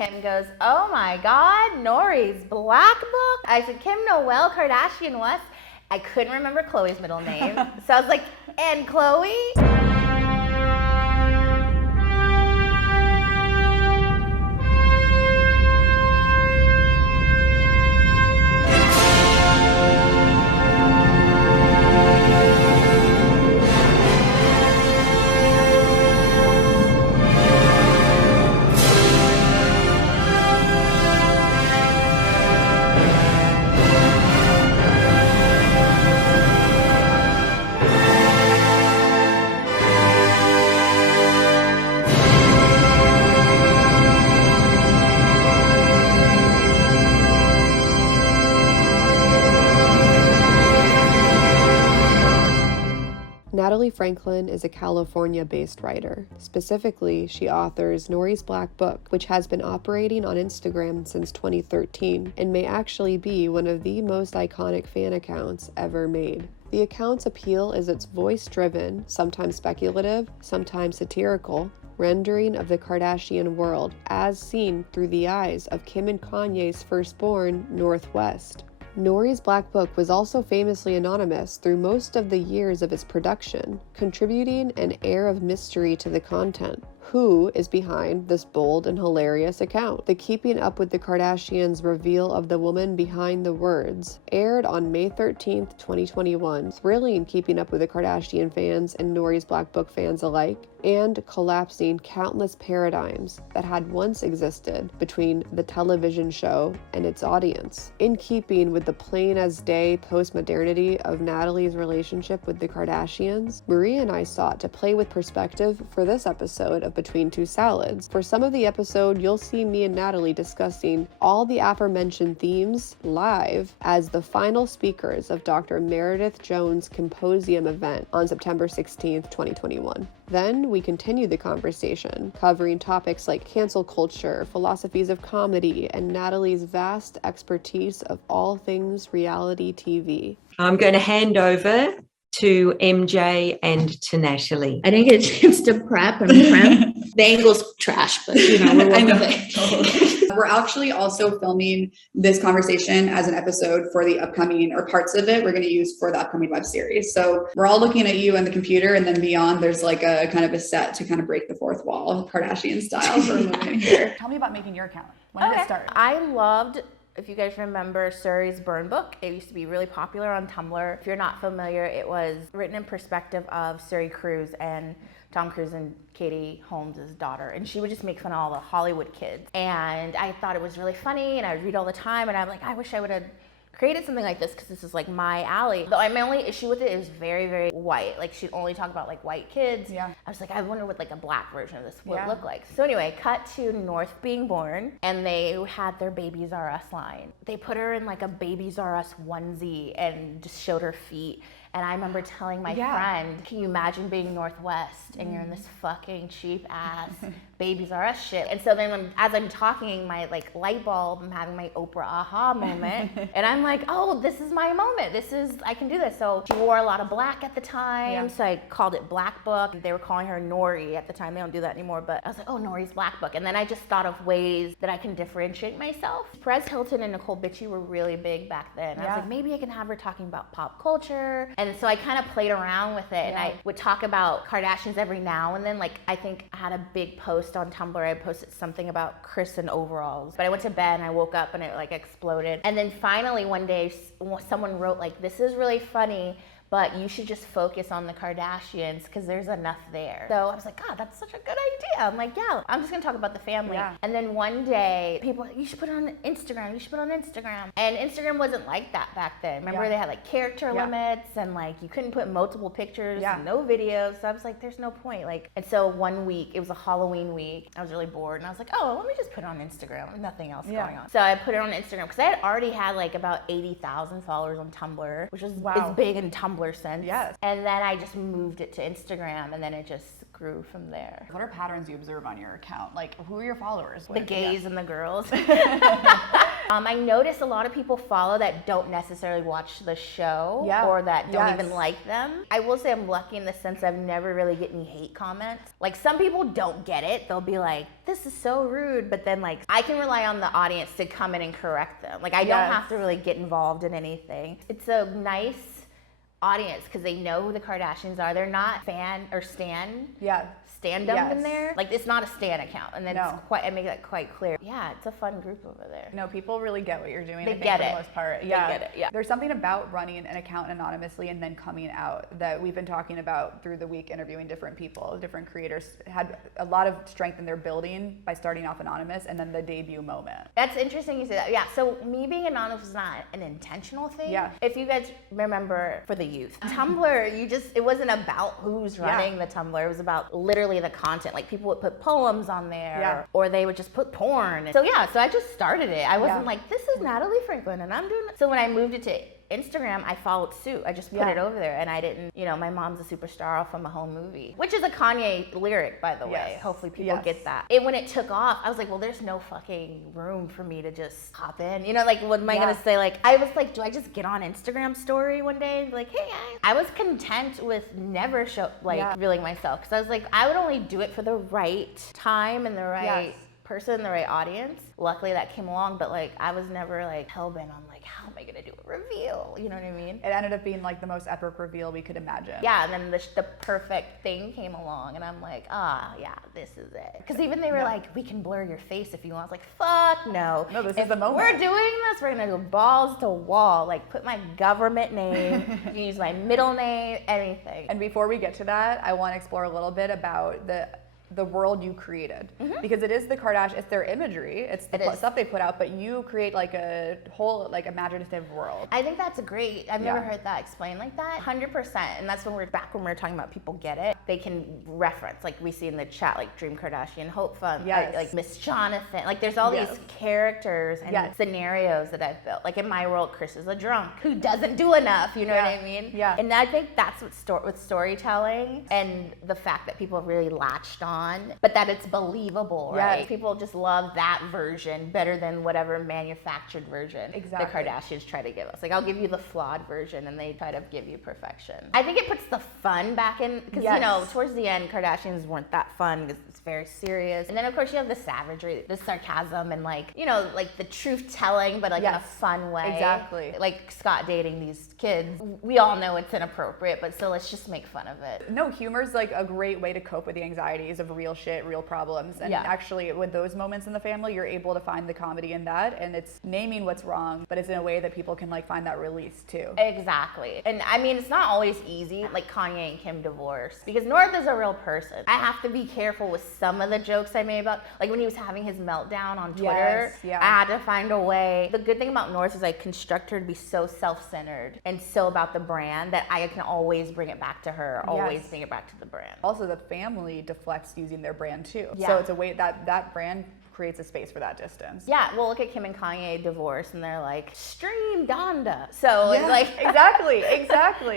Kim goes, oh my God, Nori's black book? I said, Kim Noel Kardashian West. I couldn't remember Khloe's middle name. So I was like, and Khloe? Natalie Franklin is a California-based writer. Specifically, she authors Nori's Black Book, which has been operating on Instagram since 2013 and may actually be one of the most iconic fan accounts ever made. The account's appeal is its voice-driven, sometimes speculative, sometimes satirical, rendering of the Kardashian world as seen through the eyes of Kim and Kanye's firstborn, Northwest. Nori's Black Book was also famously anonymous through most of the years of its production, contributing an air of mystery to the content. Who is behind this bold and hilarious account? The Keeping Up with the Kardashians reveal of the woman behind the words aired on May 13th, 2021, thrilling Keeping Up with the Kardashian fans and Nori's Black Book fans alike, and collapsing countless paradigms that had once existed between the television show and its audience. In keeping with the plain-as-day postmodernity of Natalie's relationship with the Kardashians, Maria and I sought to play with perspective for this episode of Between Two Salads. For some of the episode, you'll see me and Natalie discussing all the aforementioned themes live as the final speakers of Dr. Meredith Jones Kimposium event on September 16th, 2021. Then we continue the conversation, covering topics like cancel culture, philosophies of comedy, and Natalie's vast expertise of all things reality TV. I'm going to hand over to MJ and to Natalie. I didn't get a chance to prep. The angle's trash, but we're working with it. We're actually also filming this conversation as an episode for the upcoming, or parts of it we're going to use for the upcoming web series. So we're all looking at you and the computer, and then beyond there's like a kind of a set to kind of break the fourth wall, Kardashian style for a moment here. Tell me about making your account. When did it start? I loved, if you guys remember, Suri's Burn Book. It used to be really popular on Tumblr. If you're not familiar, it was written in perspective of Suri Cruise and Tom Cruise and Katie Holmes' daughter, and she would just make fun of all the Hollywood kids. And I thought it was really funny, and I would read all the time, and I'm like, I wish I would have created something like this because this is like my alley. Though my only issue with it is very, very white. Like she'd only talk about like white kids. Yeah. I was like, I wonder what like a black version of this would look like. So anyway, cut to North being born, and they had their Babies R Us line. They put her in like a Babies R Us onesie and just showed her feet. And I remember telling my friend, can you imagine being Northwest and you're in this fucking cheap ass Babies R Us shit? And so then as I'm talking, my like light bulb, I'm having my Oprah aha moment. And I'm like, oh, this is my moment. I can do this. So she wore a lot of black at the time. So I called it Black Book. They were calling her Nori at the time. They don't do that anymore. But I was like, oh, Nori's Black Book. And then I just thought of ways that I can differentiate myself. Perez Hilton and Nicole Bitchie were really big back then. I was like, maybe I can have her talking about pop culture. And so I kind of played around with it, and I would talk about Kardashians every now and then. Like, I think I had a big post on Tumblr. I posted something about Chris in overalls, but I went to bed and I woke up and it like exploded. And then finally one day someone wrote like, this is really funny, but you should just focus on the Kardashians because there's enough there. So I was like, God, that's such a good idea. I'm like, yeah, I'm just gonna talk about the family. And then one day, people were like, you should put it on Instagram, you should put it on Instagram. And Instagram wasn't like that back then. Remember they had like character limits and like you couldn't put multiple pictures, no videos. So I was like, there's no point. Like, and so one week, it was a Halloween week, I was really bored and I was like, oh, let me just put it on Instagram. Nothing else going on. So I put it on Instagram because I had already had like about 80,000 followers on Tumblr, which was is big in Tumblr sense. And then I just moved it to Instagram, and then it just grew from there. What are patterns you observe on your account? Like, who are your followers? The gays and the girls. I notice a lot of people follow that don't necessarily watch the show or that don't even like them. I will say I'm lucky in the sense I've never really get any hate comments. Like some people don't get it. They'll be like, this is so rude. But then like I can rely on the audience to come in and correct them. Like I don't have to really get involved in anything. It's a nice audience because they know who the Kardashians are. They're not fan or stan. Stand them in there. Like it's not a stan account, and then I make that quite clear. Yeah, it's a fun group over there. No, people really get what you're doing. They I think, get for it. the most part. They get it. Yeah. There's something about running an account anonymously and then coming out that we've been talking about through the week, interviewing different people, different creators. Had a lot of strength in their building by starting off anonymous, and then the debut moment. That's interesting you say that. Yeah. So me being anonymous is not an intentional thing. Yeah. If you guys remember for the youth, Tumblr, it wasn't about who's running the Tumblr. It was about literally the content. Like people would put poems on there, or they would just put porn. So so I just started it. I wasn't like, this is Natalie Franklin, and I'm doing it. So when I moved it to Instagram, I followed suit. I just put it over there, and I didn't, my mom's a superstar from a home movie, which is a Kanye lyric, by the way. Hopefully people get that. And when it took off, I was like, well, there's no fucking room for me to just hop in. Like, what am I gonna say? Like, I was like, do I just get on Instagram story one day and be like, hey guys? I was content with never revealing myself, because I was like, I would only do it for the right time and the right person, the right audience. Luckily that came along, but like I was never like hell-bent on like, how am I gonna do a reveal? You know what I mean? It ended up being like the most epic reveal we could imagine. Yeah, and then the perfect thing came along, and I'm like, this is it. Because even they were like, we can blur your face if you want. I was like, fuck no. No, this is the moment. We're doing this, we're gonna go balls to wall. Like put my government name, you can use my middle name, anything. And before we get to that, I want to explore a little bit about the world you created, because it is the Kardashians, it's their imagery, it's the stuff they put out, but you create like a whole like imaginative world. I think that's great. I've never heard that explained like that. 100%. And that's when we were talking about people get it. They can reference, like we see in the chat, like Dream Kardashian, Hope Fun, like Miss Jonathan. Like there's all these characters and scenarios that I've built. Like in my world, Chris is a drunk who doesn't do enough. You know what I mean? Yeah. And I think that's what with storytelling and the fact that people have really latched on, but that it's believable, right? People just love that version better than whatever manufactured version the Kardashians try to give us. Like, I'll give you the flawed version, and they try to give you perfection. I think it puts the fun back in, because, towards the end, Kardashians weren't that fun because it's very serious. And then, of course, you have the savagery, the sarcasm, and, like, like the truth-telling, but, like, in a fun way. Exactly. Like Scott dating these kids. We all know it's inappropriate, but still, let's just make fun of it. No, humor's, like, a great way to cope with the anxieties of real shit, real problems. And actually, with those moments in the family, you're able to find the comedy in that, and it's naming what's wrong, but it's in a way that people can like find that release too. Exactly. And I mean, it's not always easy, like Kanye and Kim divorce, because North is a real person. I have to be careful with some of the jokes I made about, like when he was having his meltdown on Twitter, I had to find a way. The good thing about North is I construct her to be so self-centered and so about the brand that I can always bring it back to her, always bring it back to the brand. Also, the family deflects using their brand too. So it's a way that brand creates a space for that distance. Yeah, well, look at Kim and Kanye divorce, and they're like, stream Donda. So it's like exactly.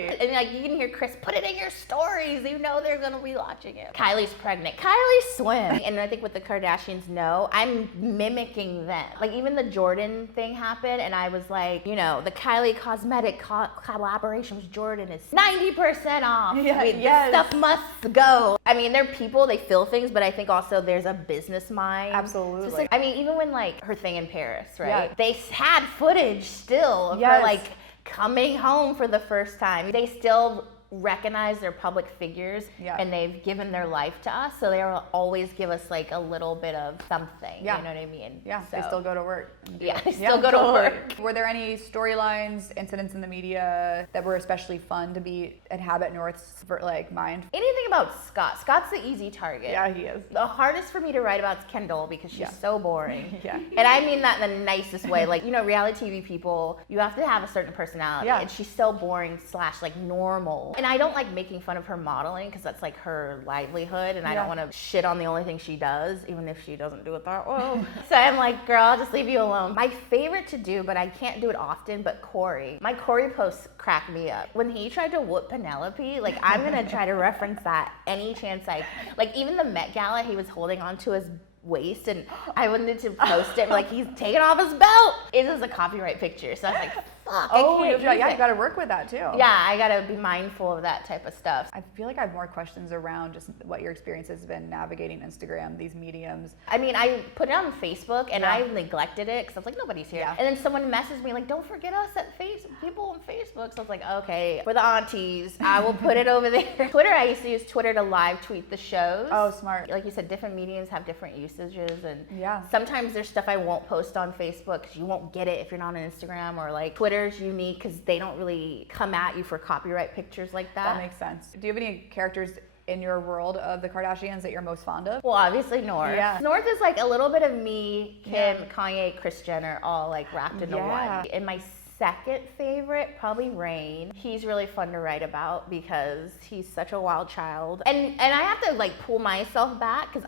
And like you can hear Chris, put it in your stories. You know they're gonna be watching it. Kylie's pregnant. Kylie swim. And I think what the Kardashians know, I'm mimicking them. Like even the Jordan thing happened, and I was like, the Kylie cosmetic collaboration with Jordan is 90% off. This stuff must go. I mean, they're people, they feel things, but I think also there's a business mind. Absolutely. So I mean, even when like her thing in Paris, right? They had footage still of her like coming home for the first time. They still recognize their public figures and they've given their life to us, so they will always give us like a little bit of something. You know what I mean? They still go to work. They still go to work. Were there any storylines, incidents in the media that were especially fun to inhabit North's like mind? Anything about Scott. Scott's the easy target. Yeah, he is. The hardest for me to write about is Kendall, because she's so boring. And I mean that in the nicest way. Like, reality TV people, you have to have a certain personality, and she's so boring / like normal. And I don't like making fun of her modeling, because that's like her livelihood, and I don't want to shit on the only thing she does, even if she doesn't do it that well. So I'm like, girl, I'll just leave you alone. My favorite to do, but I can't do it often, but Corey. My Corey posts crack me up. When he tried to whoop Penelope, like I'm gonna try to reference that any chance like even the Met Gala, he was holding on to his waist, and I wanted to post it, like, he's taking off his belt. It was a copyright picture, so I was like, fuck, I can't you gotta work with that too. Yeah, I gotta be mindful of that type of stuff. I feel like I have more questions around just what your experience has been navigating Instagram, these mediums. I mean, I put it on Facebook and I neglected it because I was like, nobody's here. Yeah. And then someone messaged me like, don't forget us at people on Facebook. So I was like, okay, for the aunties, I will put it over there. Twitter, I used to use Twitter to live tweet the shows. Oh, smart. Like you said, different mediums have different usages, and Yeah. sometimes there's stuff I won't post on Facebook because you won't get it if you're not on Instagram, or like Twitter's unique because they don't really come at you for copyright pictures like that. That makes sense. Do you have any characters in your world of the Kardashians that you're most fond of? Well, obviously North. Yeah. North is like a little bit of me, Kim, Yeah. Kanye, Kris Jenner, all like wrapped into one. And my second favorite, probably Rain. He's really fun to write about because he's such a wild child. And I have to like pull myself back because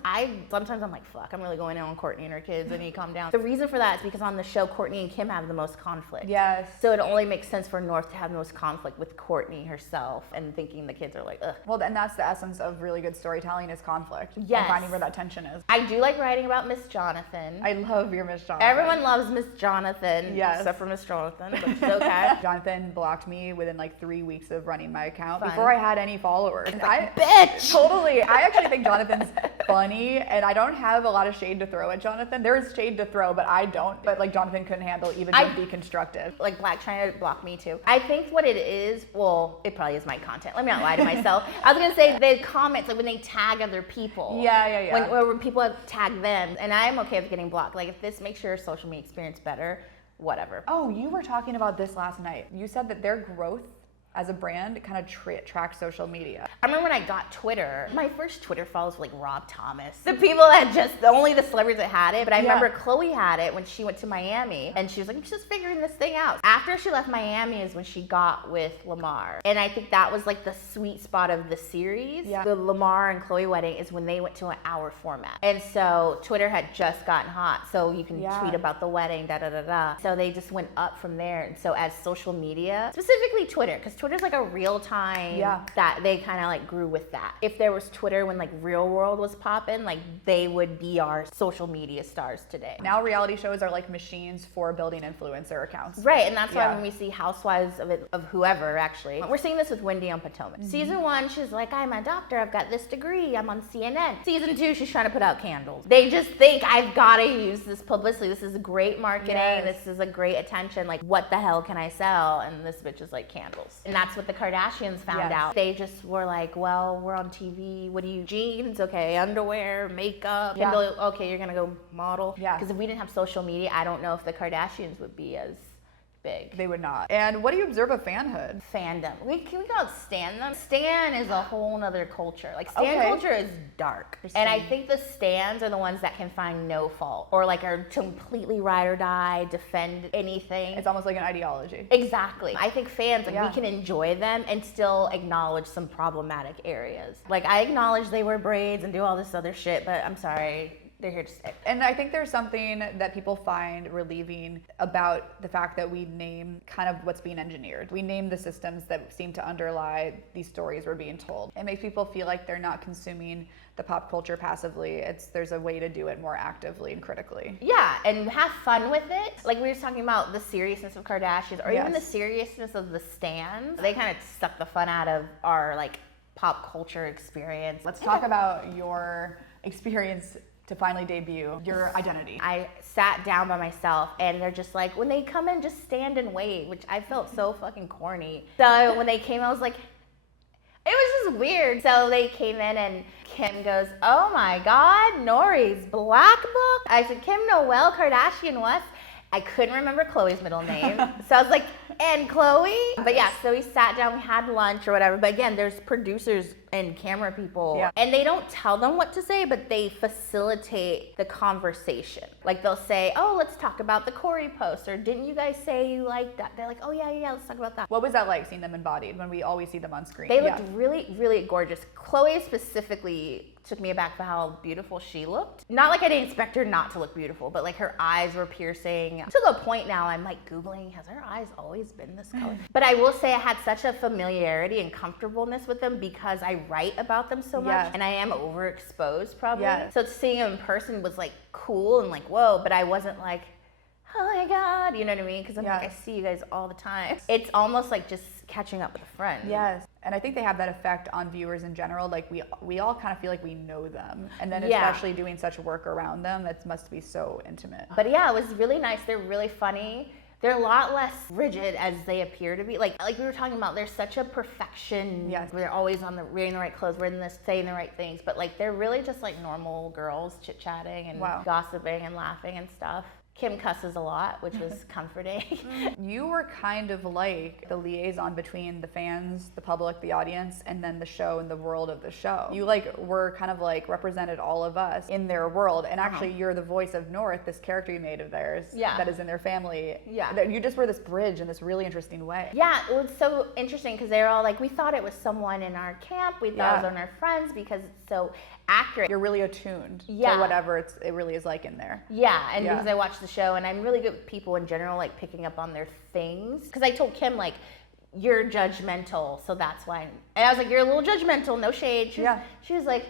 sometimes I'm like, fuck, I'm really going in on Kourtney and her kids. I need to calm down. The reason for that is because on the show, Kourtney and Kim have the most conflict. Yes. So it only makes sense for North to have the most conflict with Kourtney herself and thinking the kids are like, ugh. Well, and that's the essence of really good storytelling is conflict. Yes. And finding where that tension is. I do like writing about Miss Jonathan. I love your Miss Jonathan. Everyone loves Miss Jonathan, Yes. except for Miss Jonathan, but it's okay. Jonathan blocked me within like 3 weeks of running my account Fun. before I had any followers. And Bitch! Totally. I actually think Jonathan's funny, and I don't have a lot of shade to throw at Jonathan. There is shade to throw, but I don't. But like Jonathan couldn't handle even being deconstructive. Like Black trying to block me too. I think what it is, well, it probably is my content. Let me not lie to myself. I was gonna say the comments, like when they tag other people. Yeah. When people have tagged them, and I'm okay with getting blocked. Like if this makes your social media experience better, whatever. Oh, you were talking about this last night. You said that their growth as a brand kind of tracks social media. I remember when I got Twitter, my first Twitter follows were like Rob Thomas. The people that only the celebrities that had it, but I remember Chloe had it when she went to Miami, and she was like, I'm just figuring this thing out. After she left Miami is when she got with Lamar. And I think that was like the sweet spot of the series. Yeah. The Lamar and Chloe wedding is when they went to an hour format. And so Twitter had just gotten hot, so you can tweet about the wedding, da-da-da-da. So they just went up from there. And so as social media, specifically Twitter, because Twitter's like a real time that they kind of like grew with that. If there was Twitter when like Real World was popping, like they would be our social media stars today. Now reality shows are like machines for building influencer accounts. Right, and that's why when we see Housewives of whoever, actually, we're seeing this with Wendy on Potomac. Season 1, she's like, I'm a doctor, I've got this degree, I'm on CNN. Season 2, she's trying to put out candles. They just think, I've got to use this publicity. This is great marketing. This is a great attention. Like, what the hell can I sell? And this bitch is like candles. And that's what the Kardashians found out. They just were like, well, we're on TV. What do you, jeans? Okay, underwear, makeup. Yeah. Kindle, okay, you're going to go model. Yeah. Because if we didn't have social media, I don't know if the Kardashians would be as big. They would not. And what do you observe of fanhood? Fandom. Can we call it stan them? Stan is a whole nother culture. Like stan culture is dark. And I think the stans are the ones that can find no fault or like are completely ride or die, defend anything. It's almost like an ideology. Exactly. I think fans, like we can enjoy them and still acknowledge some problematic areas. Like I acknowledge they wear braids and do all this other shit, but I'm sorry. They're here to stay. And I think there's something that people find relieving about the fact that we name kind of what's being engineered. We name the systems that seem to underlie these stories we're being told. It makes people feel like they're not consuming the pop culture passively. There's a way to do it more actively and critically. Yeah, and have fun with it. Like we were talking about the seriousness of Kardashians or even the seriousness of the stans. They kind of suck the fun out of our like pop culture experience. Let's talk about your experience to finally debut your identity. I sat down by myself and they're just like, when they come in, just stand and wait, which I felt so fucking corny. So when they came, I was like, it was just weird. So they came in and Kim goes, oh my God, Nori's black book? I said, Kim Noel Kardashian West. I couldn't remember Chloe's middle name. So I was like, and Chloe? But yeah, so we sat down, we had lunch or whatever. But again, there's producers and camera people. Yeah. And they don't tell them what to say, but they facilitate the conversation. Like they'll say, oh, let's talk about the Corey post. Or didn't you guys say you liked that? They're like, oh yeah, let's talk about that. What was that like seeing them embodied when we always see them on screen? They looked really, really gorgeous. Chloe specifically took me aback for how beautiful she looked. Not like I didn't expect her not to look beautiful, but like her eyes were piercing. To the point now I'm like Googling, has her eyes always been this color? But I will say I had such a familiarity and comfortableness with them because I write about them so much, Yes. and I am overexposed probably. Yes. So seeing them in person was like cool and like whoa, but I wasn't like, oh my God, you know what I mean? Because I'm like, I see you guys all the time. It's almost like just catching up with a friend. Yes. And I think they have that effect on viewers in general. Like we all kind of feel like we know them. And then especially doing such work around them, that must be so intimate. But yeah, it was really nice. They're really funny. They're a lot less rigid as they appear to be. Like we were talking about, there's such a perfection. Yes. They're always wearing the right clothes, wearing this, saying the right things. But like they're really just like normal girls chit-chatting and gossiping and laughing and stuff. Kim cusses a lot, which was comforting. You were kind of like the liaison between the fans, the public, the audience, and then the show and the world of the show. You like were kind of like represented all of us in their world, and actually you're the voice of North, this character you made of theirs that is in their family. Yeah. You just were this bridge in this really interesting way. Yeah, it was so interesting because they were all like, we thought it was someone in our camp, we thought it was one of our friends because it's so accurate. You're really attuned to whatever it really is like in there. Yeah, and because I watched the show, and I'm really good with people in general, like picking up on their things. Because I told Kim, like, you're judgmental, so that's why. And I was like, you're a little judgmental, no shade. She was like,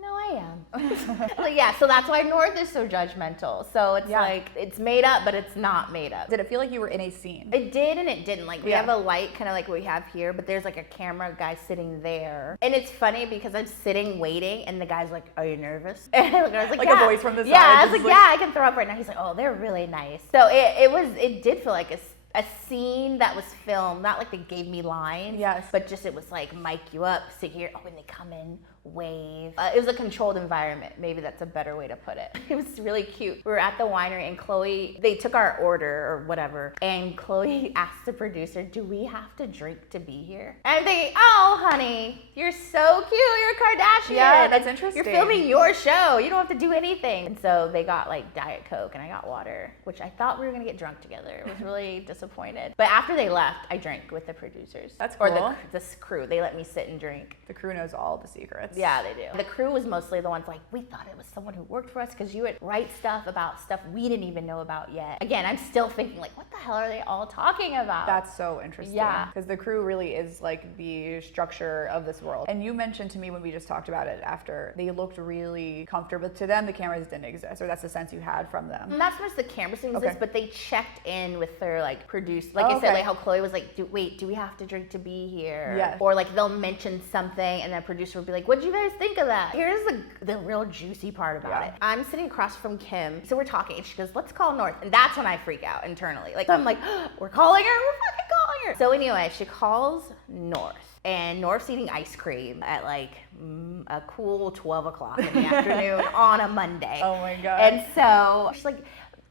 no, I am. Like, yeah, so that's why North is so judgmental. So it's like, it's made up, but it's not made up. Did it feel like you were in a scene? It did and it didn't. Like, we have a light kind of like what we have here, but there's like a camera guy sitting there. And it's funny because I'm sitting waiting, and the guy's like, are you nervous? And I was like, like a voice from the side. Yeah, I was like, I can throw up right now. He's like, oh, they're really nice. So it did feel like a scene that was filmed, not like they gave me lines, but just it was like mic you up, sit here, when they come in, wave. It was a controlled environment. Maybe that's a better way to put it. It was really cute. We were at the winery and Chloe, they took our order or whatever, and Chloe asked the producer, do we have to drink to be here? And I'm thinking, oh honey, you're so cute, you're a Kardashian. Yeah, that's interesting. You're filming your show, you don't have to do anything. And so they got like Diet Coke and I got water, which I thought we were gonna get drunk together. I was really disappointed. But after they left, I drank with the producers. That's cool. Or this crew, they let me sit and drink. The crew knows all the secrets. Yeah, they do. The crew was mostly the ones like, we thought it was someone who worked for us because you would write stuff about stuff we didn't even know about yet. Again, I'm still thinking like, what the hell are they all talking about? That's so interesting. Yeah. Because the crew really is like the structure of this world. And you mentioned to me when we just talked about it after, they looked really comfortable. To them, the cameras didn't exist, or that's the sense you had from them. And that's much the cameras didn't exist, but they checked in with their like producer. Like I said, like how Chloe was like, do we have to drink to be here? Yes. Or like they'll mention something and the producer would be like, what'd you guys think of that? Here's the real juicy part about it. I'm sitting across from Kim, so we're talking, and she goes, let's call North. And that's when I freak out internally. Like, I'm like, we're calling her, we're fucking calling her. So anyway, she calls North. And North's eating ice cream at like a cool 12 o'clock in the afternoon on a Monday. Oh my God. And so she's like,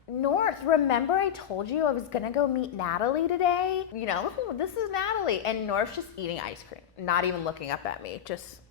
North, remember I told you I was gonna go meet Natalie today? You know, this is Natalie. And North's just eating ice cream, not even looking up at me, just,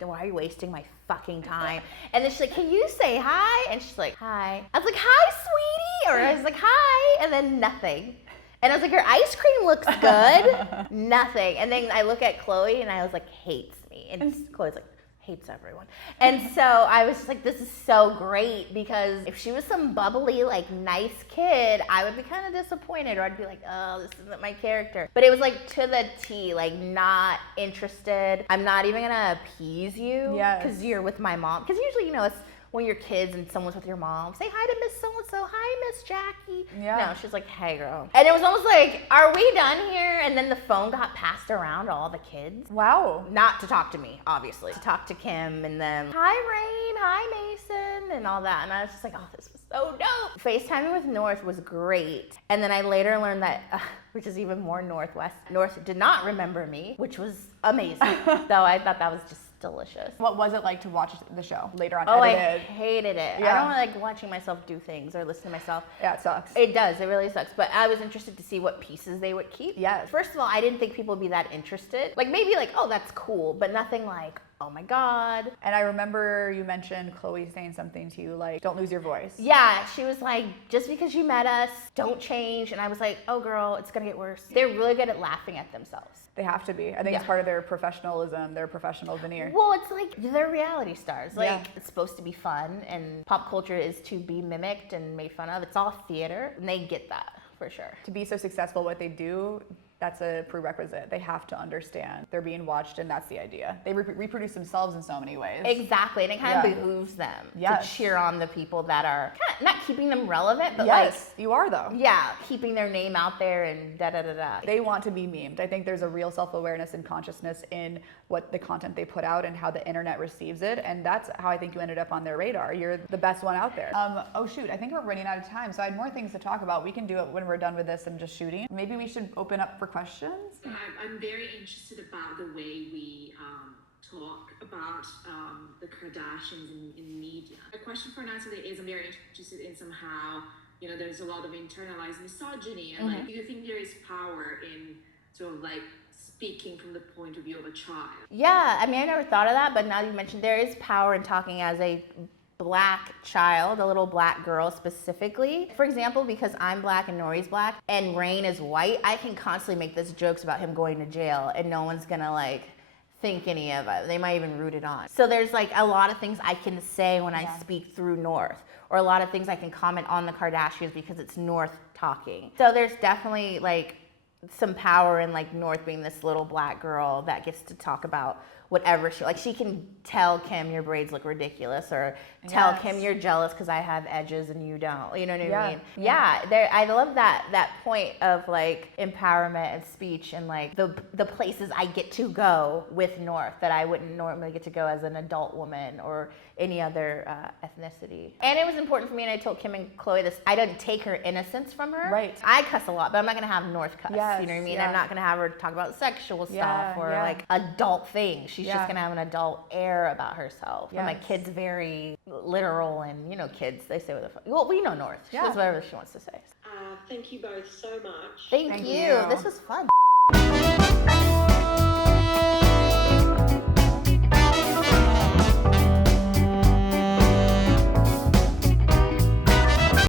why are you wasting my fucking time? And then she's like, can you say hi? And she's like, hi. I was like, hi, sweetie. Or I was like, hi. And then nothing. And I was like, your ice cream looks good. Nothing. And then I look at Chloe and I was like, hates me. And Chloe's like, hates everyone. And so I was just like, this is so great, because if she was some bubbly, like nice kid, I would be kind of disappointed, or I'd be like, oh, this isn't my character. But it was like to the T, like not interested. I'm not even gonna appease you because you're with my mom. Because usually, you know, it's when you're kids and someone's with your mom, say hi to Miss So-and-so, hi Miss Jackie. No, she's like, hey girl. And it was almost like, are we done here? And then the phone got passed around to all the kids. Wow. Not to talk to me, obviously. To talk to Kim and them. Hi Rain, hi Mason, and all that. And I was just like, oh, this was so dope. FaceTiming with North was great. And then I later learned that, which is even more Northwest, North did not remember me, which was amazing. So I thought that was just delicious. What was it like to watch the show later on? Oh, edited? I hated it. I don't like watching myself do things or listen to myself. Yeah, it sucks. It does. It really sucks. But I was interested to see what pieces they would keep. Yes. First of all, I didn't think people would be that interested. Like maybe like, oh, that's cool, but nothing like, oh my God. And I remember you mentioned Chloe saying something to you like, don't lose your voice. Yeah, she was like, just because you met us, don't change. And I was like, oh girl, it's gonna get worse. They're really good at laughing at themselves. They have to be. I think it's part of their professionalism, their professional veneer. Well, it's like they're reality stars. Like it's supposed to be fun, and pop culture is to be mimicked and made fun of. It's all theater, and they get that for sure. To be so successful what they do, That's a prerequisite. They have to understand they're being watched, and that's the idea. They reproduce themselves in so many ways. Exactly, and it kind of behooves them to cheer on the people that are not keeping them relevant, but you are though. Yeah, keeping their name out there and da-da-da-da. They want to be memed. I think there's a real self-awareness and consciousness in what the content they put out and how the internet receives it, and that's how I think you ended up on their radar. You're the best one out there. Oh shoot, I think we're running out of time, so I had more things to talk about. We can do it when we're done with this and just shooting. Maybe we should open up for questions. I'm very interested about the way we talk about the Kardashians in media. The question for Natalie is, I'm very interested in somehow, you know, there's a lot of internalized misogyny, and like, do you think there is power in sort of like speaking from the point of view of a child? Yeah, I mean, I never thought of that, but now you mentioned there is power in talking as a Black child, a little Black girl specifically. For example, because I'm Black and Nori's Black and Rain is white, I can constantly make these jokes about him going to jail and no one's gonna like think any of it. They might even root it on. So there's like a lot of things I can say when I speak through North, or a lot of things I can comment on the Kardashians because it's North talking. So there's definitely like some power in like North being this little Black girl that gets to talk about whatever she can tell Kim your braids look ridiculous, or tell Kim you're jealous because I have edges and you don't. You know what I mean? Yeah. I love that point of like empowerment and speech and like the places I get to go with North that I wouldn't normally get to go as an adult woman or any other ethnicity. And it was important for me, and I told Kim and Khloe this, I didn't take her innocence from her. Right. I cuss a lot, but I'm not gonna have North cuss. Yes, you know what I mean? yeah. I'm not gonna have her talk about sexual stuff or like adult things. She's just gonna have an adult air about herself. And my kid's very literal, and you know, kids, they say what the fuck. Well, we know North. She says whatever she wants to say. Thank you both so much. Thank you. This was fun.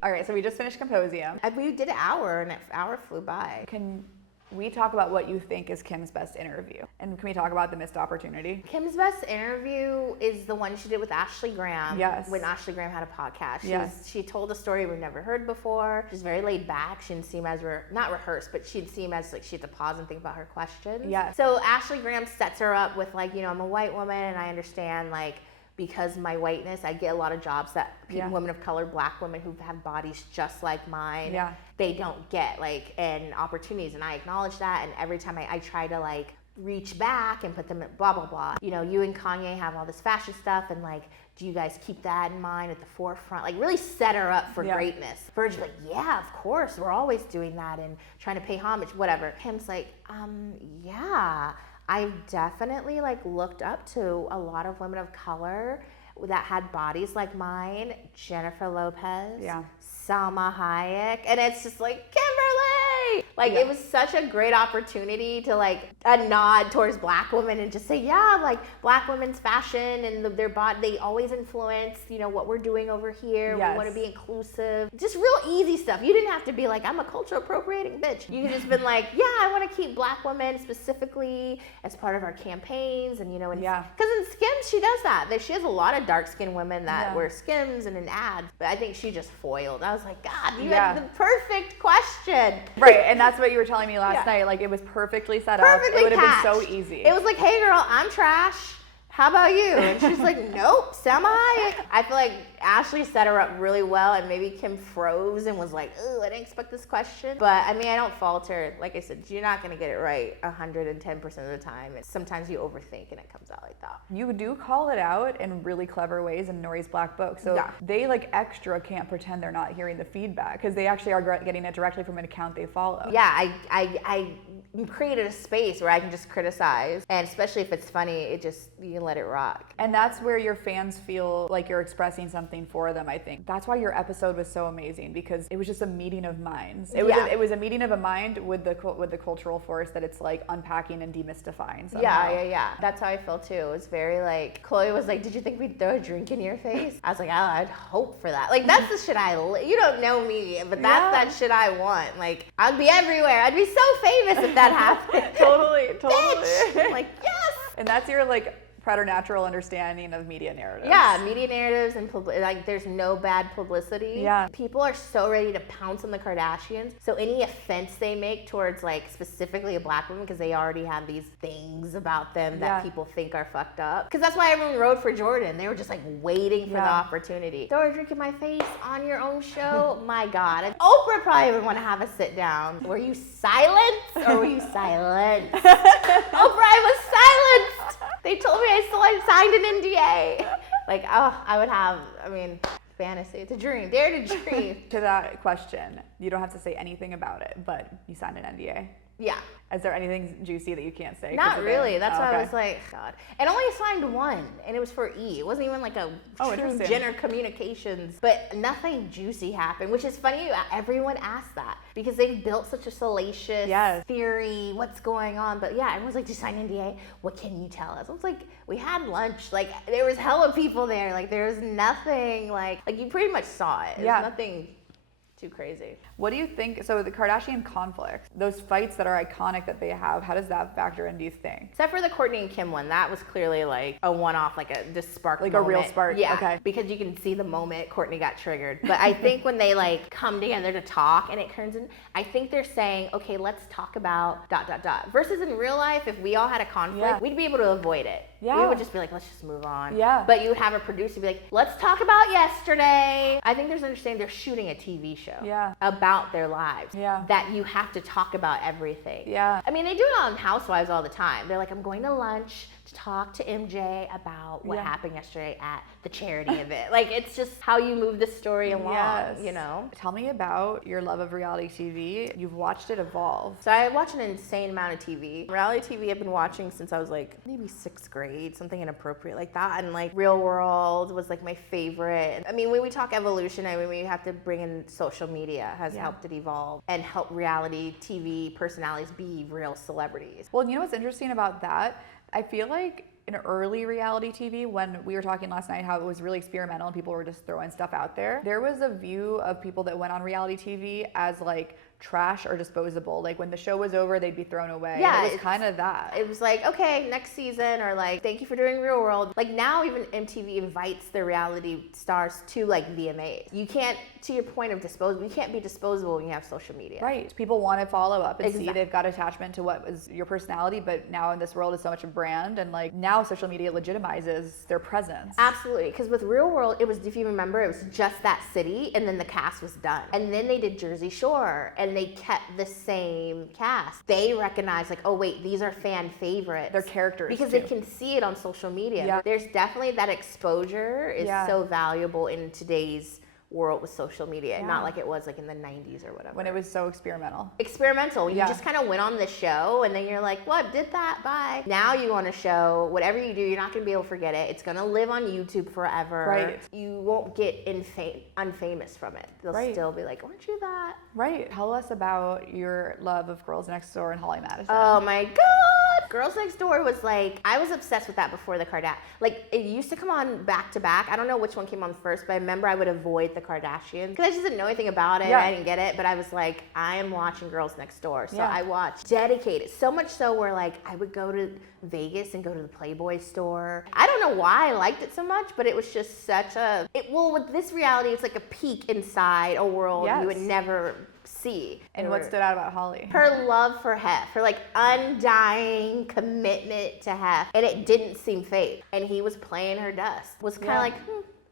All right, so we just finished Kimposium. We did an hour, and an hour flew by. Can we talk about what you think is Kim's best interview? And can we talk about the missed opportunity? Kim's best interview is the one she did with Ashley Graham. Yes. When Ashley Graham had a podcast. Yes. She told a story we've never heard before. She's very laid back. She didn't seem as, not rehearsed, but she'd seem as like she had to pause and think about her questions. Yes. So Ashley Graham sets her up with like, you know, I'm a white woman and I understand like, because my whiteness, I get a lot of jobs that people, women of color, Black women who have bodies just like mine, they don't get, like, and opportunities, and I acknowledge that, and every time I try to, like, reach back and put them at blah, blah, blah. You know, you and Kanye have all this fashion stuff, and, like, do you guys keep that in mind at the forefront? Like, really set her up for greatness. Virgil's like, yeah, of course, we're always doing that, and trying to pay homage, whatever. Kim's like, yeah. I've definitely like looked up to a lot of women of color that had bodies like mine, Jennifer Lopez, Salma Hayek, and it's just like, Kimberly! Like, it was such a great opportunity to like a nod towards Black women and just say, yeah, like Black women's fashion and their body, they always influence, you know, what we're doing over here. We want to be inclusive. Just real easy stuff. You didn't have to be like, I'm a culture appropriating bitch. You could just been like, yeah, I want to keep Black women specifically as part of our campaigns, and you know, because in Skims she does that. She has a lot of dark-skinned women that wear Skims and in ads, but I think she just foiled. I was like, God, you had the perfect question. Right, and that's what you were telling me last night. Like, it was perfectly set up. It would have been so easy. It was like, hey girl, I'm trash. How about you? And she's like, nope, Salma Hayek. I feel like Ashley set her up really well, and maybe Kim froze and was like, ooh, I didn't expect this question. But I mean, I don't fault her. Like I said, you're not gonna get it right 110% of the time. And sometimes you overthink and it comes out like that. You do call it out in really clever ways in Nori's Black Book. So they like extra can't pretend they're not hearing the feedback, because they actually are getting it directly from an account they follow. Yeah, I created a space where I can just criticize, and especially if it's funny, it just, you can let it rock. And that's where your fans feel like you're expressing something for them, I think. That's why your episode was so amazing, because it was just a meeting of minds. It was a meeting of a mind with the cultural force that it's like unpacking and demystifying somehow. Yeah. That's how I felt too. It was very like, Khloe was like, did you think we'd throw a drink in your face? I was like, oh, I'd hope for that. Like, that's the shit you don't know me, but that's that shit I want. Like, I'd be everywhere. I'd be so famous if that happened. Totally. Bitch! I'm like, yes! And that's your like preternatural understanding of media narratives. Yeah, media narratives and like there's no bad publicity. Yeah. People are so ready to pounce on the Kardashians. So any offense they make towards like specifically a black woman, because they already have these things about them that people think are fucked up. Because that's why everyone rode for Jordan. They were just like waiting for the opportunity. Throw a drink in my face on your own show. My God. And Oprah probably would want to have a sit down. Were you silenced or were you silenced? Oprah, I was silenced. They told me I still had signed an NDA. Like, oh, I would have, fantasy. It's a dream. Dare to dream. To that question, you don't have to say anything about it, but you signed an NDA. Yeah. Is there anything juicy that you can't say? Not really. That's why okay. I was like, God. And only signed one, and it was for E. It wasn't even like a true Jenner Communications, but nothing juicy happened, which is funny. Everyone asked that because they've built such a salacious theory. What's going on? But yeah, everyone's like, did you sign an NDA? What can you tell us? I was like, we had lunch. Like, there was hella people there. Like, there was nothing like you pretty much saw it. It was nothing too crazy. What do you think? So the Kardashian conflict, those fights that are iconic that they have, how does that factor in, do you think? Except for the Kourtney and Kim one, that was clearly like a one-off, like a just spark like moment. A real spark. Yeah, okay. Because you can see the moment Kourtney got triggered. But I think when they like come together to talk and it turns in, I think they're saying, okay, let's talk about ... Versus in real life, if we all had a conflict, we'd be able to avoid it. Yeah. We would just be like, let's just move on. Yeah. But you would have a producer be like, let's talk about yesterday. I think there's an understanding they're shooting a TV show about their lives. Yeah. That you have to talk about everything. Yeah. I mean, they do it on Housewives all the time. They're like, I'm going to lunch to talk to MJ about what happened yesterday at the charity event. Like, it's just how you move the story along, you know? Tell me about your love of reality TV. You've watched it evolve. So I watch an insane amount of TV. Reality TV I've been watching since I was like maybe 6th grade, something inappropriate like that. And like Real World was like my favorite. I mean, when we talk evolution, I mean, we have to bring in social media has helped it evolve and help reality TV personalities be real celebrities. Well, you know what's interesting about that? I feel like in early reality TV, when we were talking last night how it was really experimental and people were just throwing stuff out there was a view of people that went on reality TV as like trash or disposable. Like when the show was over, they'd be thrown away. Yeah, and it was kind of that. It was like, okay, next season, or like, thank you for doing Real World. Like now even MTV invites their reality stars to like VMAs. You can't, to your point of disposable, you can't be disposable when you have social media. Right. People want to follow up and see they've got attachment to what was your personality, but now in this world is so much a brand, and like now social media legitimizes their presence. Absolutely. Because with Real World, it was, if you remember, it was just that city and then the cast was done. And then they did Jersey Shore and they kept the same cast. They recognized like, oh wait, these are fan favorites. They're characters because too. They can see it on social media. Yeah. There's definitely that exposure is so valuable in today's world with social media, not like it was like in the 90s or whatever. When it was so experimental. You just kind of went on the show and then you're like, what, did that, bye. Now you on a show, whatever you do, you're not gonna be able to forget it. It's gonna live on YouTube forever. Right. You won't get unfamous from it. They'll still be like, weren't you that? Right. Tell us about your love of Girls Next Door and Holly Madison. Oh my God. Girls Next Door was like, I was obsessed with that before the Kardashians. Like, it used to come on back to back. I don't know which one came on first, but I remember I would avoid the Kardashians because I just didn't know anything about it. I didn't get it, but I was like, I am watching Girls Next Door. So I watched dedicated, so much so where like I would go to Vegas and go to the Playboy store. I don't know why I liked it so much, but it was just such a, with this reality, it's like a peek inside a world you would never see. And what stood out about Holly? Her love for Hef, her like undying commitment to Hef, and it didn't seem fake. And he was playing her dust. Was kind of like,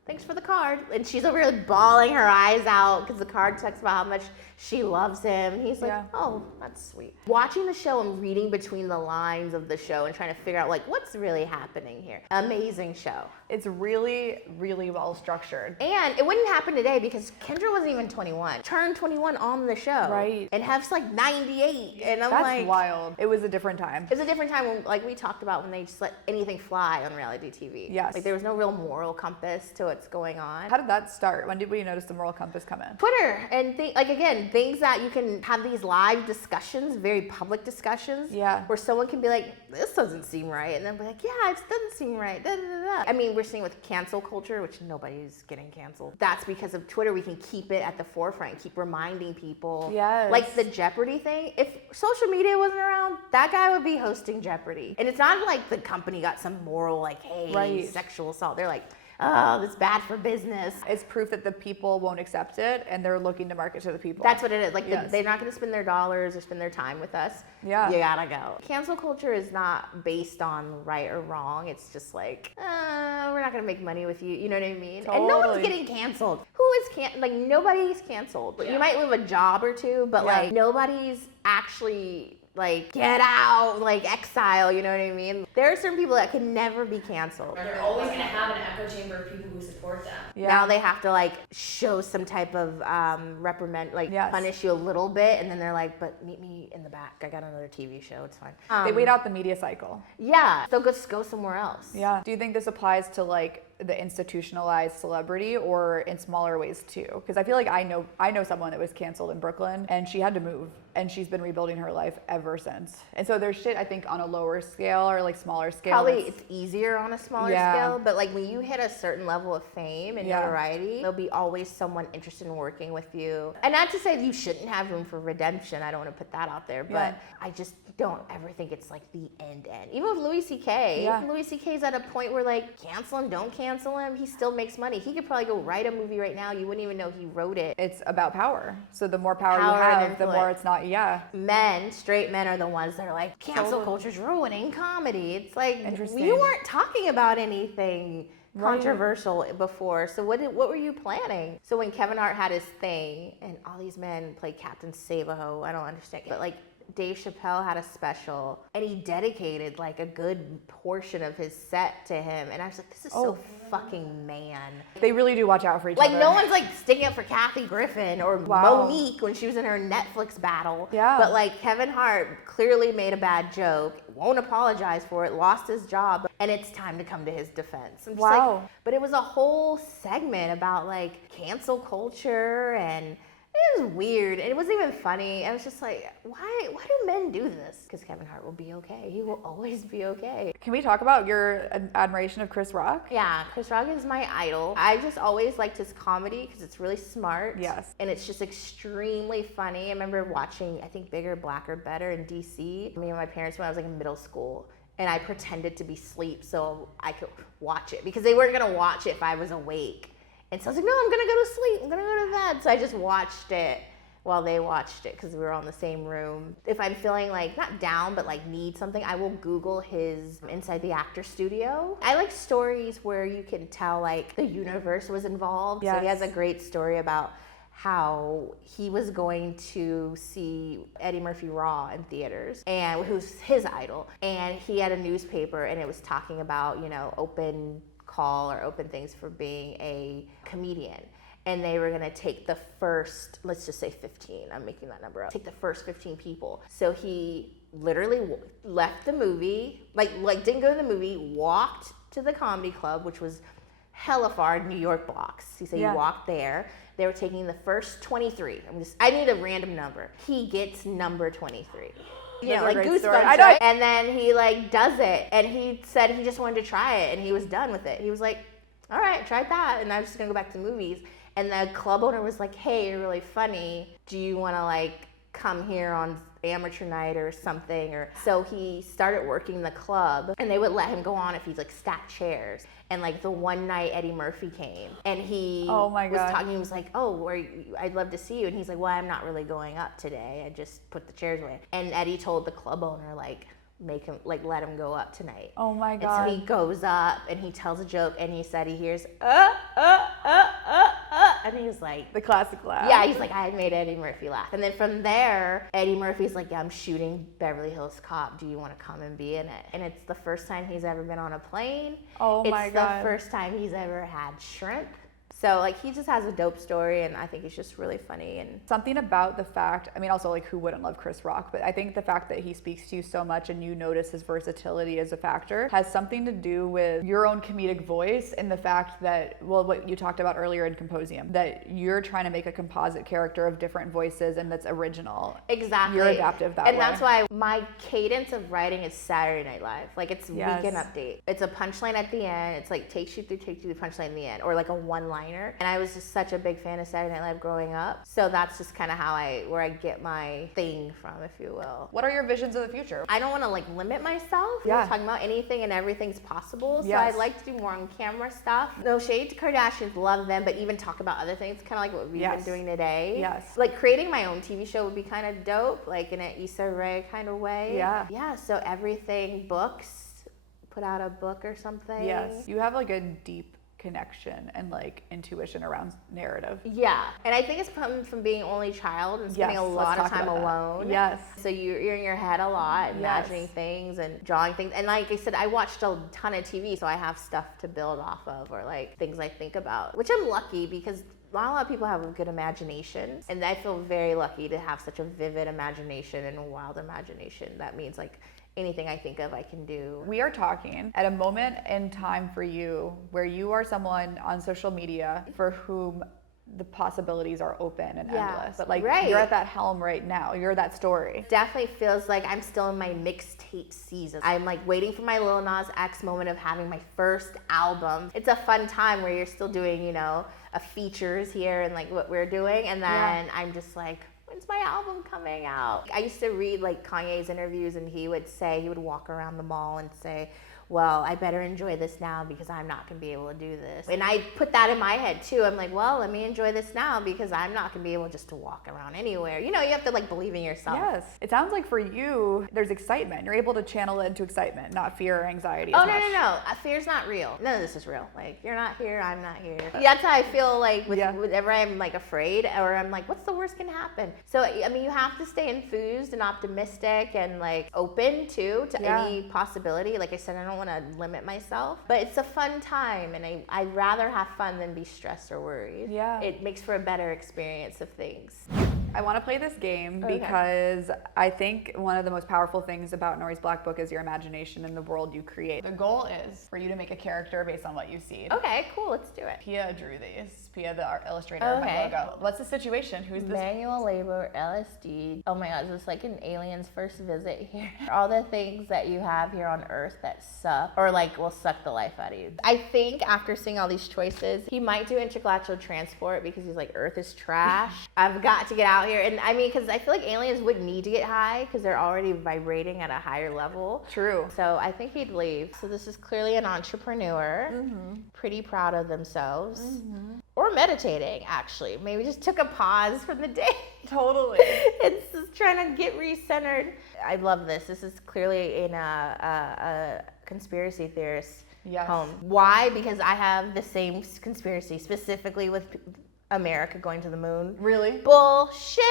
thanks for the card. And she's over here bawling her eyes out because the card talks about how much she loves him. And he's like, oh, that's sweet. Watching the show and reading between the lines of the show and trying to figure out like what's really happening here. Amazing show. It's really, really well structured. And it wouldn't happen today because Kendra wasn't even 21. Turned 21 on the show. Right. And Hef's like 98. And I'm That's like, wild. It was a different time. It was a different time when, like we talked about, when they just let anything fly on reality TV. Yes. Like there was no real moral compass to it. what's going on. How did that start? When did we notice the moral compass come in? Twitter and things that you can have these live discussions, very public discussions, where someone can be like, this doesn't seem right, and then be like, yeah, it doesn't seem right. Da, da, da, da. I mean, we're seeing with cancel culture, which nobody's getting canceled. That's because of Twitter. We can keep it at the forefront, keep reminding people. Yes. Like the Jeopardy thing. If social media wasn't around, that guy would be hosting Jeopardy. And it's not like the company got some moral, like, hey, sexual assault. They're like, oh, that's bad for business. It's proof that the people won't accept it and they're looking to market to the people. That's what it is. Like, they're not going to spend their dollars or spend their time with us. Yeah. You gotta go. Cancel culture is not based on right or wrong. It's just like, we're not going to make money with you. You know what I mean? Totally. And no one's getting canceled. Who is nobody's canceled. You might lose a job or two, but like, nobody's actually like, get out, like, exile, you know what I mean? There are certain people that can never be canceled. They're always going to have an echo chamber of people who support them. Yeah. Now they have to, like, show some type of reprimand, like, punish you a little bit, and then they're like, but meet me in the back. I got another TV show, it's fine. They wait out the media cycle. Yeah, they'll just go somewhere else. Yeah. Do you think this applies to, like, the institutionalized celebrity or in smaller ways too? Because I feel like I know someone that was canceled in Brooklyn and she had to move and she's been rebuilding her life ever since. And so there's shit I think on a lower scale or like smaller scale. Probably it's easier on a smaller scale, but like when you hit a certain level of fame and notoriety, there'll be always someone interested in working with you. And not to say that you shouldn't have room for redemption. I don't want to put that out there, but I just don't ever think it's like the end. Even with Louis C.K. Louis C.K.'s at a point where like cancel him, don't cancel him, he still makes money. He could probably go write a movie right now. You wouldn't even know he wrote it. It's about power. So the more power you have, the more it's not, straight men are the ones that are like, cancel culture's ruining comedy. It's like, interesting. You weren't talking about anything controversial before, so what were you planning? So when Kevin Hart had his thing, and all these men played Captain Save-A-Ho, I don't understand, but like, Dave Chappelle had a special and he dedicated like a good portion of his set to him, and I was like, this is so fucking man. They really do watch out for each other. Like no one's like sticking up for Kathy Griffin or Monique when she was in her Netflix battle. Yeah. But like Kevin Hart clearly made a bad joke, won't apologize for it, lost his job, and it's time to come to his defense. I'm just like, but it was a whole segment about like cancel culture, and it was weird. It wasn't even funny. I was just like, why do men do this? Because Kevin Hart will be okay. He will always be okay. Can we talk about your admiration of Chris Rock? Yeah, Chris Rock is my idol. I just always liked his comedy because it's really smart. Yes. And it's just extremely funny. I remember watching, I think, Bigger, Blacker, Better in DC. Me and my parents when I was like in middle school. And I pretended to be asleep so I could watch it because they weren't going to watch it if I was awake. And so I was like, no, I'm going to go to sleep. I'm going to go to bed. So I just watched it while they watched it because we were all in the same room. If I'm feeling like, not down, but like need something, I will Google his Inside the Actor Studio. I like stories where you can tell like the universe was involved. Yes. So he has a great story about how he was going to see Eddie Murphy Raw in theaters, and who's his idol. And he had a newspaper and it was talking about, you know, open call or open things for being a comedian, and they were going to take the first, let's just say 15, I'm making that number up, take the first 15 people. So he literally left the movie, like didn't go to the movie, walked to the comedy club, which was hella far, New York blocks. He said he walked there. They were taking the first 23. I need a random number. He gets number 23. You know, like Goosebumps, right? And then he like does it, and he said he just wanted to try it, and he was done with it. He was like, all right, tried that, and I'm just gonna go back to the movies. And the club owner was like, hey, you're really funny. Do you wanna like come here on amateur night or something? Or so he started working the club, and they would let him go on if he's like stacked chairs. And like the one night Eddie Murphy came, and he was talking, he was like, oh, I'd love to see you. And he's like, well, I'm not really going up today. I just put the chairs away. And Eddie told the club owner, like, make him, like, let him go up tonight. Oh my God. And so he goes up and he tells a joke, and he said he hears, and he was like, the classic laugh. Yeah, he's like, I made Eddie Murphy laugh. And then from there, Eddie Murphy's like, yeah, I'm shooting Beverly Hills Cop. Do you want to come and be in it? And it's the first time he's ever been on a plane. Oh my God. It's the first time he's ever had shrimp. So like he just has a dope story, and I think he's just really funny. And something about the fact, I mean, also like who wouldn't love Chris Rock, but I think the fact that he speaks to you so much and you notice his versatility as a factor has something to do with your own comedic voice and the fact that, well, what you talked about earlier in Kimposium, that you're trying to make a composite character of different voices and that's original. Exactly. You're adaptive that way. And that's why my cadence of writing is Saturday Night Live. Like it's Weekend Update. It's a punchline at the end. It's like takes you through the punchline in the end, or like a one-liner. And I was just such a big fan of Saturday Night Live growing up. So that's just kind of where I get my thing from, if you will. What are your visions of the future? I don't want to like limit myself. Yeah. We're talking about anything and everything's possible. So Yes. I'd like to do more on camera stuff. No shade to Kardashians, love them, but even talk about other things, kind of like what we've been doing today. Yes. Like creating my own TV show would be kind of dope, like in an Issa Rae kind of way. Yeah. Yeah, so everything, books, put out a book or something. Yes. You have like a deep connection and like intuition around narrative. Yeah, and I think it's come from being only child and spending a lot of time alone. Yes. So you're in your head a lot, imagining things and drawing things. And like I said, I watched a ton of TV, so I have stuff to build off of, or like things I think about, which I'm lucky because not a lot of people have a good imagination, and I feel very lucky to have such a vivid imagination and a wild imagination. That means like anything I think of, I can do. We are talking at a moment in time for you where you are someone on social media for whom the possibilities are open and endless. But like you're at that helm right now. You're that story. Definitely feels like I'm still in my mixtape season. I'm like waiting for my Lil Nas X moment of having my first album. It's a fun time where you're still doing, you know, a features here and like what we're doing, and then I'm just like, when's my album coming out? I used to read like Kanye's interviews, and he would walk around the mall and say, well, I better enjoy this now because I'm not gonna be able to do this. And I put that in my head too. I'm like, well, let me enjoy this now because I'm not gonna be able just to walk around anywhere. You know, you have to like believe in yourself. Yes. It sounds like for you, there's excitement. You're able to channel it into excitement, not fear or anxiety. Oh, no. Fear's not real. None of this is real. Like, you're not here, I'm not here. That's how I feel like whenever I'm like afraid, or I'm like, what's the worst can happen? So, I mean, you have to stay enthused and optimistic and like open too to any possibility. Like I said, I don't want to limit myself, but it's a fun time, and I'd rather have fun than be stressed or worried. Yeah. It makes for a better experience of things. I want to play this game because I think one of the most powerful things about Nori's Black Book is your imagination and the world you create. The goal is for you to make a character based on what you see. Okay, cool, let's do it. Pia drew these. Pia, the art illustrator of my logo. What's the situation? Who's this? Manual labor, LSD. Oh my God, is this like an alien's first visit here? All the things that you have here on Earth that suck, or like will suck the life out of you. I think after seeing all these choices, he might do intergalactic transport because he's like, Earth is trash. I've got to get out here. And I mean, because I feel like aliens wouldn't need to get high because they're already vibrating at a higher level. True. So I think he'd leave. So this is clearly an entrepreneur, pretty proud of themselves. Or meditating, actually. Maybe just took a pause from the day. Totally. It's just trying to get recentered. I love this. This is clearly in a conspiracy theorist home. Why? Because I have the same conspiracy, specifically with America going to the moon. Really? Bullshit!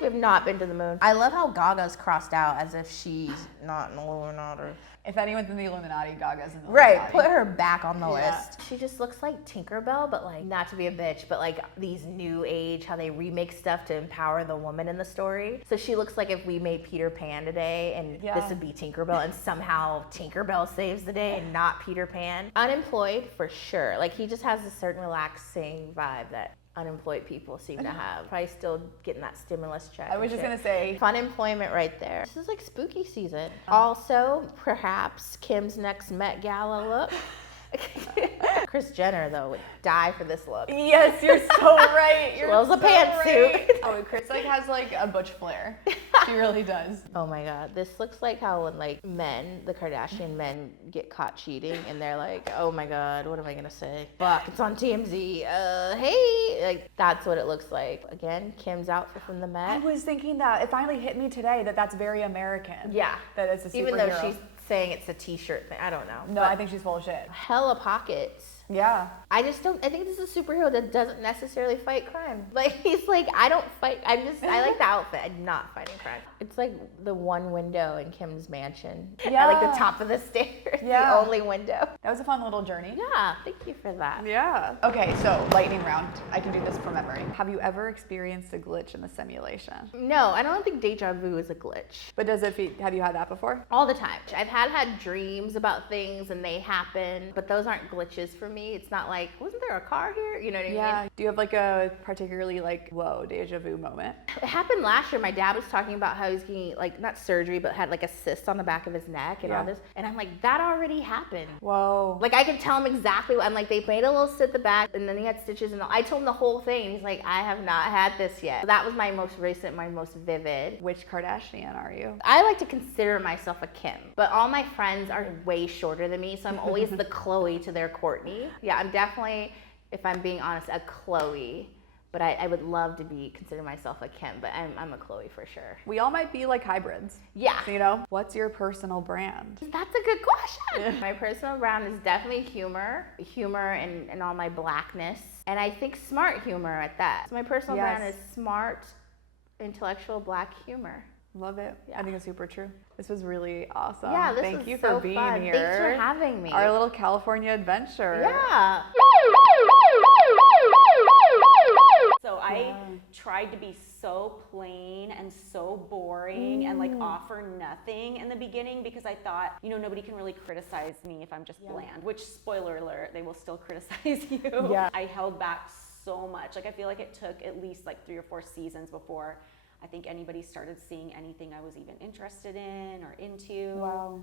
We have not been to the moon. I love how Gaga's crossed out as if she's not an Illuminati. If anyone's in the Illuminati, Gaga's in the Illuminati. Right, put her back on the list. She just looks like Tinkerbell, but like, not to be a bitch, but like these new age, how they remake stuff to empower the woman in the story. So she looks like if we made Peter Pan today, and this would be Tinkerbell, and somehow Tinkerbell saves the day and not Peter Pan. Unemployed, for sure. Like, he just has a certain relaxing vibe that unemployed people seem to have. Probably still getting that stimulus check. I was just gonna say. Fun employment right there. This is like spooky season. Also, perhaps Kim's next Met Gala look. Kris Jenner, though, would die for this look. Yes, you're so right. She loves a pantsuit. Oh, Kris like has like a butch flair. She really does. Oh my God, this looks like how when like men, the Kardashian men, get caught cheating and they're like, oh my God, what am I gonna say? Fuck, it's on TMZ. Hey, like that's what it looks like. Again, Kim's outfit from the Met. I was thinking that it finally hit me today that that's very American. Yeah, that it's a superhero. Even though she's saying it's a t-shirt thing, I don't know. No, I think she's full of shit. Hella pockets. Yeah. I think this is a superhero that doesn't necessarily fight crime. Like, he's like, I don't fight, I like the outfit, I'm not fighting crime. It's like the one window in Kim's mansion. Yeah. At like the top of the stairs, Yeah. the only window. That was a fun little journey. Yeah, thank you for that. Yeah. Okay, so lightning round. I can do this from memory. Have you ever experienced a glitch in the simulation? No, I don't think deja vu is a glitch. But have you had that before? All the time. I've had dreams about things and they happen, but those aren't glitches for me. It's not like, wasn't there a car here? You know what I mean? Yeah. Do you have like a particularly like, whoa, deja vu moment? It happened last year. My dad was talking about how he's getting like, not surgery, but had like a cyst on the back of his neck and all this. And I'm like, that already happened. Whoa. Like, I could tell him exactly what, I'm like, they made a little cyst at the back and then he had stitches and all. I told him the whole thing. And he's like, I have not had this yet. So that was my most recent, my most vivid. Which Kardashian are you? I like to consider myself a Kim, but all my friends are way shorter than me, so I'm always the Chloe to their Courtney. Yeah, I'm definitely, if I'm being honest, a Chloe, but I would love to consider myself a Kim, but I'm a Chloe for sure. We all might be like hybrids. Yeah. You know? What's your personal brand? That's a good question. My personal brand is definitely humor and all my blackness, and I think smart humor at that. So my personal brand is smart, intellectual black humor. Love it. Yeah. I think it's super true. This was really awesome. Yeah, this Thank was you so for being fun. here. Thanks for having me. Our little California adventure. Yeah. So I tried to be so plain and so boring and like offer nothing in the beginning because I thought, nobody can really criticize me if I'm just bland, which, spoiler alert, they will still criticize you. Yeah. I held back so much. Like, I feel like it took at least like 3 or 4 seasons before I think anybody started seeing anything I was even interested in or into. Wow.